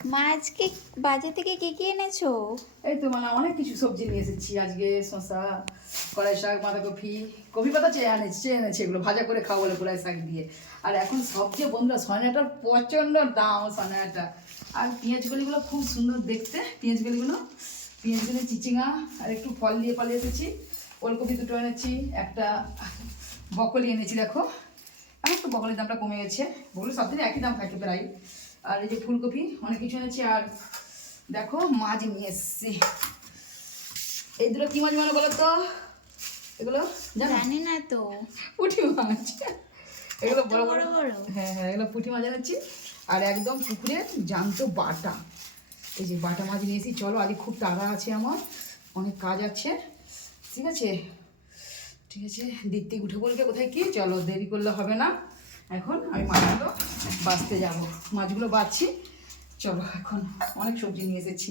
মা আজকে বাজার থেকে কি কি এনেছো? এই তো মানে অনেক কিছু সবজি নিয়ে এসেছি আজকে। শসা, কলাই শাক, বাঁধাকপি, কপি পাতা চেয়ে এনেছি এগুলো ভাজা করে খাবো বলে কলাই শাক দিয়ে। আর এখন সবচেয়ে বন্ধুরা সয়নাটার প্রচণ্ড দাম সয়নাটা। আর পেঁয়াজগুলিগুলো খুব সুন্দর দেখতে, পেঁয়াজগুলি চিচিঙা আর একটু ফল দিয়ে পালিয়ে এসেছি। ওলকপি দুটো এনেছি, একটা বকলি এনেছি দেখো। এখন তো বকলির দামটা কমে গেছে, বকলি সব দিন একই দাম থাকে প্রায়। আর এই যে ফুলকপি অনেক কিছু এনেছি। আর দেখো মাছ নিয়ে এসছি। এই দুটো কি মাছ মনে বলো তো? এগুলো জানি না তো। পুঁটি মাছ। এগুলো এত বড় বড় বড়। বড়? হ্যাঁ হ্যাঁ, এগুলো পুঁটি মাছ এনেছি। আর একদম পুকুরে জ্যান্ত বাটা, এই যে বাটা মাছ নিয়েছি। চলো আজ খুব তাড়া আছে আমার, অনেক কাজ আছে। ঠিক আছে ঠিক আছে, দিকটি উঠে বলবে কোথায় কি, চলো দেরি করলে হবে না। এখন আমি মাছগুলো বাছতে যাব, মাছগুলো বাছছি। চলো এখন অনেক সবজি নিয়ে এসেছি।